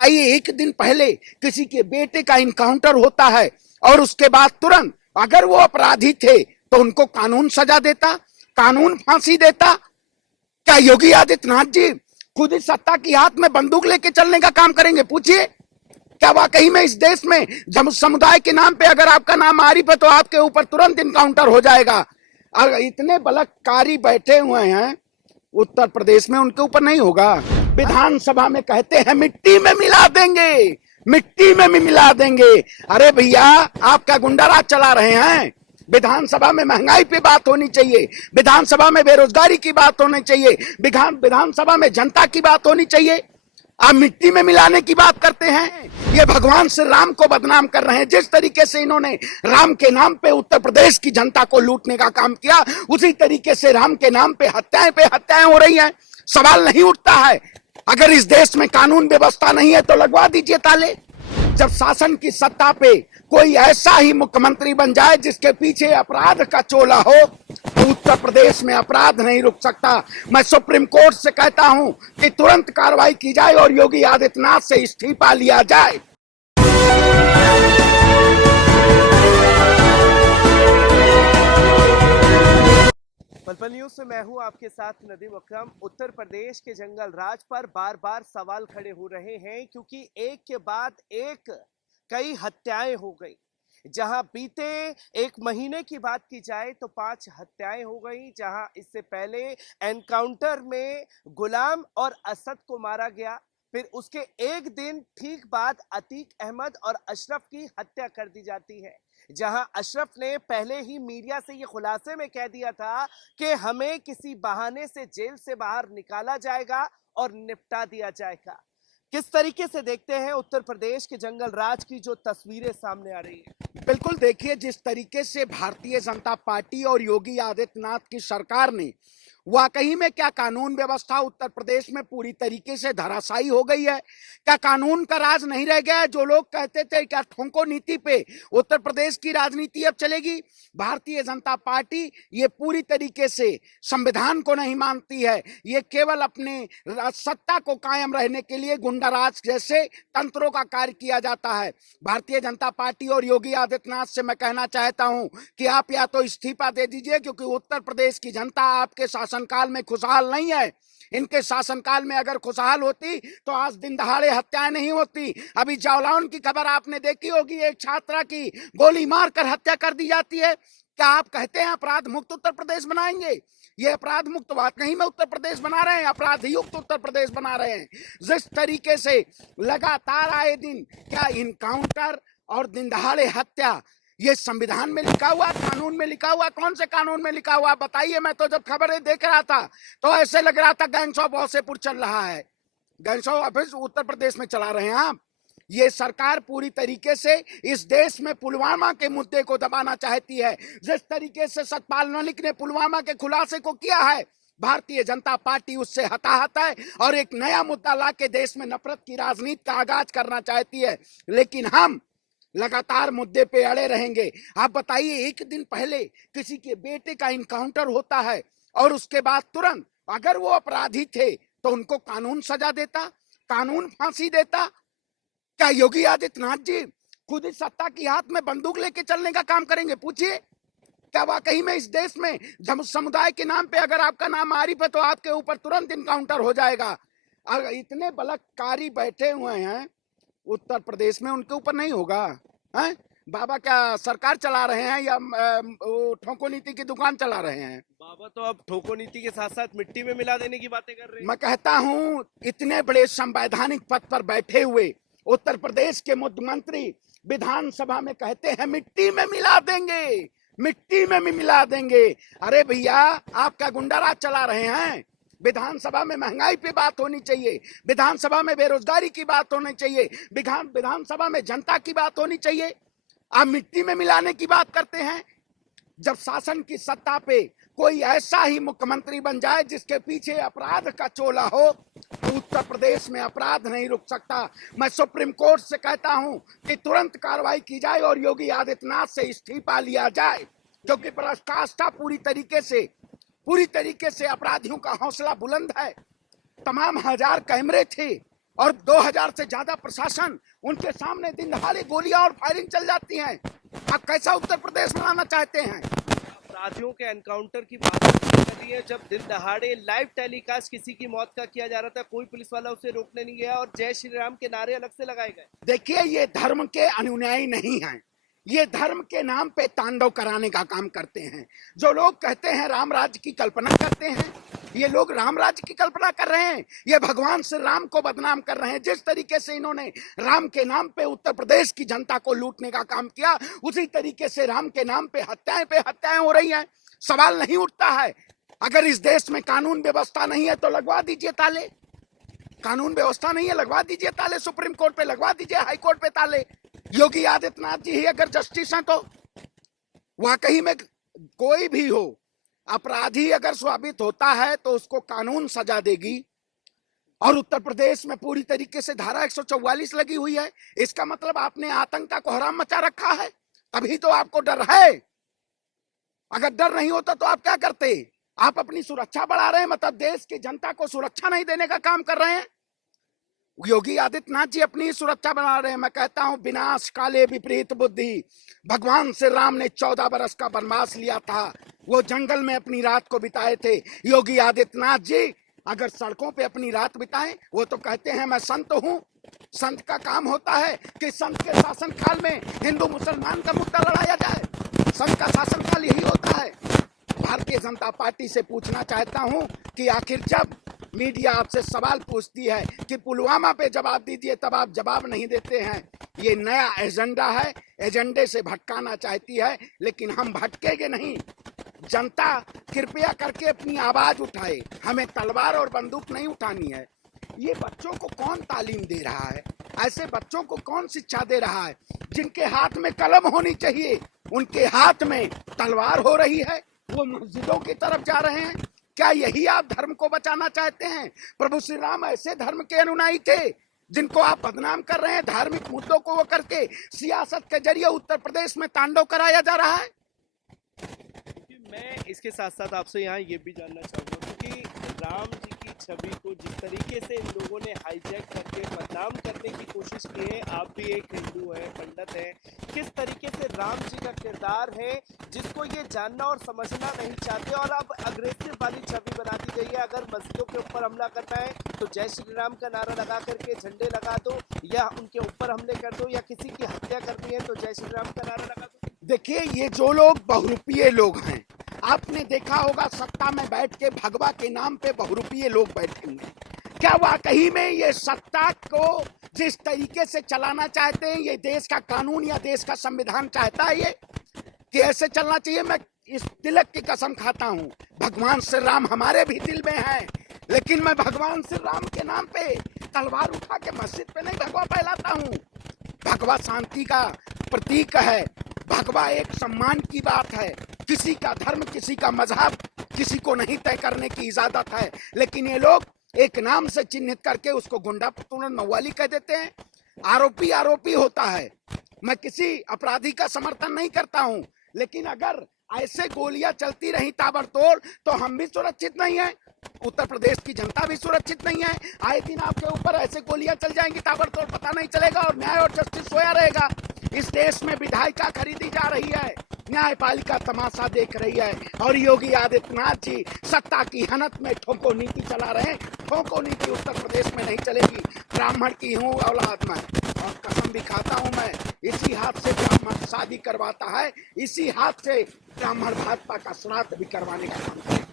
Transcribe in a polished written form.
आइए, एक दिन पहले किसी के बेटे का इनकाउंटर होता है और उसके बाद तुरंत अगर वो अपराधी थे तो उनको कानून सजा देता, कानून फांसी देता। क्या योगी आदित्यनाथ जी खुद इस सत्ता की हाथ में बंदूक लेके चलने का काम करेंगे? पूछिए, क्या वाकई में इस देश में जब समुदाय के नाम पे अगर आपका नाम आरिफ है तो आपके ऊपर तुरंत इनकाउंटर हो जाएगा? और इतने बलात्कारी बैठे हुए हैं उत्तर प्रदेश में, उनके ऊपर नहीं होगा? विधानसभा में कहते हैं मिट्टी में मिला देंगे, मिट्टी में भी मिला देंगे। अरे भैया, आप क्या गुंडा राज चला रहे हैं? विधानसभा में महंगाई पे बात होनी चाहिए, विधानसभा में बेरोजगारी की बात होनी चाहिए, विधानसभा में जनता की बात होनी चाहिए। आप मिट्टी में मिलाने की बात करते हैं। ये भगवान श्री राम को बदनाम कर रहे हैं। जिस तरीके से इन्होंने राम के नाम पे उत्तर प्रदेश की जनता को लूटने का काम किया, उसी तरीके से राम के नाम पे हत्याएं हो रही हैं। सवाल नहीं उठता है, अगर इस देश में कानून व्यवस्था नहीं है तो लगवा दीजिए ताले। जब शासन की सत्ता पे कोई ऐसा ही मुख्यमंत्री बन जाए जिसके पीछे अपराध का चोला हो, तो उत्तर प्रदेश में अपराध नहीं रुक सकता। मैं सुप्रीम कोर्ट से कहता हूं कि तुरंत कार्रवाई की जाए और योगी आदित्यनाथ से इस्तीफा लिया जाए। पलपल न्यूज से मैं हूं आपके साथ नदीम अकरम। उत्तर प्रदेश के जंगल राज पर बार बार सवाल खड़े हो रहे हैं क्योंकि एक के बाद एक कई हत्याएं हो गई। जहां बीते एक महीने की बात की जाए तो 5 हत्याएं हो गई, जहां इससे पहले एनकाउंटर में गुलाम और असद को मारा गया, फिर उसके एक दिन ठीक बाद अतीक अहमद और अशरफ की हत्या कर दी जाती है। जहां अशरफ ने पहले ही मीडिया से ये खुलासे में कह दिया था कि हमें किसी बहाने से जेल से बाहर निकाला जाएगा और निपटा दिया जाएगा। किस तरीके से देखते हैं उत्तर प्रदेश के जंगल राज की जो तस्वीरें सामने आ रही है? बिल्कुल, देखिए, जिस तरीके से भारतीय जनता पार्टी और योगी आदित्यनाथ की सरकार ने, वाकई में क्या कानून व्यवस्था उत्तर प्रदेश में पूरी तरीके से धराशायी हो गई है? क्या कानून का राज नहीं रह गया है? जो लोग कहते थे क्या ठोंको नीति पे उत्तर प्रदेश की राजनीति अब चलेगी? भारतीय जनता पार्टी ये पूरी तरीके से संविधान को नहीं मानती है। ये केवल अपने सत्ता को कायम रहने के लिए गुंडाराज जैसे तंत्रों का कार्य किया जाता है। भारतीय जनता पार्टी और योगी आदित्यनाथ से मैं कहना चाहता हूं कि आप या तो इस्तीफा दे दीजिए, क्योंकि उत्तर प्रदेश की जनता आपके शासनकाल में खुशहाल नहीं है। इनके शासनकाल में अगर खुशहाल होती तो आज दिन दहाड़े हत्याएं नहीं होती। अभी जावलौन की खबर आपने देखी होगी, एक छात्रा की गोली मारकर हत्या कर दी जाती है। क्या आप कहते हैं अपराध मुक्त उत्तर प्रदेश बनाएंगे? ये अपराध मुक्त बात नहीं में उत्तर प्रदेश बना रहे हैं, अपराध युक्त उत्तर प्रदेश बना रहे हैं। जिस तरीके से लगातार आए दिन क्या इनकाउंटर और दिन दहाड़े हत्या, ये संविधान में लिखा हुआ, कानून में लिखा हुआ? कौन से कानून में लिखा हुआ बताइए? मैं तो जब खबरें देख रहा था तो ऐसे लग रहा था गैंग्स ऑफ वासेपुर चल रहा है। Gangs of office Uttar Pradesh में चला रहे हैं आप। ये सरकार पूरी तरीके से इस देश में पुलवामा के मुद्दे को दबाना चाहती है। जिस तरीके से सतपाल मलिक ने पुलवामा के खुलासे को किया है, भारतीय जनता पार्टी उससे हताहत है और एक नया मुद्दा ला के देश में नफरत की राजनीति का आगाज करना चाहती है। लेकिन हम लगातार मुद्दे पे अड़े रहेंगे। आप बताइए, एक दिन पहले किसी के बेटे का इनकाउंटर होता है और उसके बाद तुरंत अगर वो अपराधी थे तो उनको कानून सजा देता, कानून फांसी देता। क्या योगी आदित्यनाथ जी खुद इस सत्ता की हाथ में बंदूक लेके चलने का काम करेंगे? पूछिए, क्या वाकई में इस देश में जब समुदाय के नाम पे अगर आपका नाम आरिफ है तो आपके ऊपर तुरंत इनकाउंटर हो जाएगा? इतने बलात्कारी बैठे हुए हैं उत्तर प्रदेश में, उनके ऊपर नहीं होगा? हैं? बाबा क्या सरकार चला रहे हैं या ठोको नीति की दुकान चला रहे हैं? बाबा तो अब ठोको नीति के साथ साथ मिट्टी में मिला देने की बातें कर रहे हैं। मैं कहता हूं, इतने बड़े संवैधानिक पद पर बैठे हुए उत्तर प्रदेश के मुख्यमंत्री विधानसभा में कहते हैं मिट्टी में मिला देंगे, मिट्टी में भी मिला देंगे। अरे भैया, आप क्या गुंडा राज चला रहे हैं? विधानसभा में महंगाई पे बात होनी चाहिए, विधानसभा में बेरोजगारी की बात होनी चाहिए, विधानसभा में जनता की बात होनी चाहिए। आप मिट्टी में मिलाने की बात करते हैं। जब शासन की सत्ता पे कोई ऐसा ही मुख्यमंत्री बन जाए जिसके पीछे अपराध का चोला हो, तो उत्तर प्रदेश में अपराध नहीं रुक सकता। मैं सुप्रीम कोर्ट से कहता हूं कि तुरंत कार्रवाई की जाए और योगी आदित्यनाथ से इस्तीफा लिया जाए, क्योंकि पराकाष्ठा पूरी तरीके से अपराधियों का हौसला बुलंद है। तमाम हजार कैमरे थे और 2000 से ज्यादा प्रशासन, उनके सामने दिन दहाड़े गोलियां और फायरिंग चल जाती हैं। आप कैसा उत्तर प्रदेश बनाना चाहते हैं? अपराधियों के एनकाउंटर की बात कर रही है, जब दिन दहाड़े लाइव टेलीकास्ट किसी की मौत का किया जा रहा था, कोई पुलिस वाला उसे रोकने नहीं गया और जय श्री राम के नारे अलग से लगाए गए। देखिए, ये धर्म के अनुयायी नहीं हैं, ये धर्म के नाम पे तांडव कराने का काम करते हैं। जो लोग कहते हैं राम राज्य की कल्पना करते हैं, ये लोग राम राज्य की कल्पना कर रहे हैं। ये भगवान श्री राम को बदनाम कर रहे हैं। जिस तरीके से इन्होंने राम के नाम पे उत्तर प्रदेश की जनता को लूटने का काम किया, उसी तरीके से राम के नाम पे हत्याएं हो रही हैं। सवाल नहीं उठता है, अगर इस देश में कानून व्यवस्था नहीं है तो लगवा दीजिए ताले। कानून व्यवस्था नहीं है, लगवा दीजिए ताले। सुप्रीम कोर्ट पे लगवा दीजिए, हाई कोर्ट पे ताले। योगी आदित्यनाथ जी ही अगर जस्टिस हैं तो वाकई में कोई भी हो, अपराधी अगर साबित होता है तो उसको कानून सजा देगी। और उत्तर प्रदेश में पूरी तरीके से धारा 144 लगी हुई है। इसका मतलब आपने आतंक का कोहराम मचा रखा है, तभी तो आपको डर है। अगर डर नहीं होता तो आप क्या करते? आप अपनी सुरक्षा बढ़ा रहे हैं, मतलब देश की जनता को सुरक्षा नहीं देने का काम कर रहे हैं। योगी आदित्यनाथ जी अपनी सुरक्षा बना रहे हैं। मैं कहता हूं, विनाश काले विपरीत बुद्धि। भगवान श्री राम ने 14 बरस का वनवास लिया था, वो जंगल में अपनी रात को बिताए थे। योगी आदित्यनाथ जी अगर सड़कों पे अपनी रात बिताएं, वो तो कहते हैं मैं संत हूं। संत का काम होता है कि संत के शासन काल में हिंदू मुसलमान का मुद्दा लड़ाया जाए। संत का शासन काल यही होता है। भारतीय जनता पार्टी से पूछना चाहता हूं कि आखिर जब मीडिया आपसे सवाल पूछती है कि पुलवामा पे जवाब दीजिए, तब आप जवाब नहीं देते हैं। ये नया एजेंडा है, एजेंडे से भटकाना चाहती है, लेकिन हम भटकेंगे नहीं। जनता कृपया करके अपनी आवाज उठाए, हमें तलवार और बंदूक नहीं उठानी है। ये बच्चों को कौन तालीम दे रहा है? ऐसे बच्चों को कौन शिक्षा दे रहा है? जिनके हाथ में कलम होनी चाहिए, उनके हाथ में तलवार हो रही है। वो मस्जिदों की तरफ जा रहे हैं। क्या यही आप धर्म को बचाना चाहते हैं? प्रभु श्री राम ऐसे धर्म के अनुयायी थे जिनको आप बदनाम कर रहे हैं। धार्मिक मुद्दों को वो करके सियासत के जरिए उत्तर प्रदेश में तांडव कराया जा रहा है। मैं इसके साथ साथ आपसे यहाँ ये भी जानना चाहूँगा, क्योंकि राम जी की छवि को जिस तरीके से इन लोगों ने हाईजैक करके बदनाम करने की कोशिश की है, आप भी एक हिंदू हैं, पंडित हैं, किस तरीके से राम जी का किरदार है जिसको ये जानना और समझना नहीं चाहते, और अब अग्रेसिव वाली छवि बना दी गई है। अगर मस्जिदों के ऊपर हमला करना है तो जय श्री राम का नारा लगा करके झंडे लगा दो, या उनके ऊपर हमले कर दो, या किसी की हत्या करनी है तो जय श्री राम का नारा लगा दो। देखिए, ये जो लोग बहुरूपीय लोग हैं, आपने देखा होगा सत्ता में बैठ के भगवा के नाम पे बहुरूपीय लोग बैठे हुए हैं। क्या वाकई में ये सत्ता को जिस तरीके से चलाना चाहते हैं, ये देश का कानून या देश का संविधान चाहता है ये कि ऐसे चलना चाहिए? मैं इस तिलक की कसम खाता हूं, भगवान श्री राम हमारे भी दिल में है, लेकिन मैं भगवान श्री राम के नाम पे तलवार उठा के मस्जिद पे नहीं भगवा फैलाता हूं। भगवा शांति का प्रतीक है, भगवा एक सम्मान की बात है। किसी का धर्म, किसी का मजहब किसी को नहीं तय करने की इजाजत है, लेकिन ये लोग एक नाम से चिन्हित करके उसको गुंडा तुरंत मवाली कह देते हैं। आरोपी आरोपी होता है। मैं किसी अपराधी का समर्थन नहीं करता हूं, लेकिन अगर ऐसे गोलियां चलती रही ताबड़तोड़ तो हम भी सुरक्षित नहीं है, उत्तर प्रदेश की जनता भी सुरक्षित नहीं है। आए दिन आपके ऊपर ऐसे गोलियां चल जाएंगी ताबड़तोड़, पता नहीं चलेगा और न्याय और जस्टिस सोया रहेगा। इस देश में विधायिका खरीदी जा रही है, न्यायपालिका तमाशा देख रही है, और योगी आदित्यनाथ जी सत्ता की हनत में ठोको नीति चला रहे हैं। ठोको नीति उत्तर प्रदेश में नहीं चलेगी। ब्राह्मण की हूँ औलाद में, और कसम भी खाता हूँ मैं, इसी हाथ से ब्राह्मण शादी करवाता है, इसी हाथ से ब्राह्मण भाजपा का श्राद्ध भी करवाने का काम करें।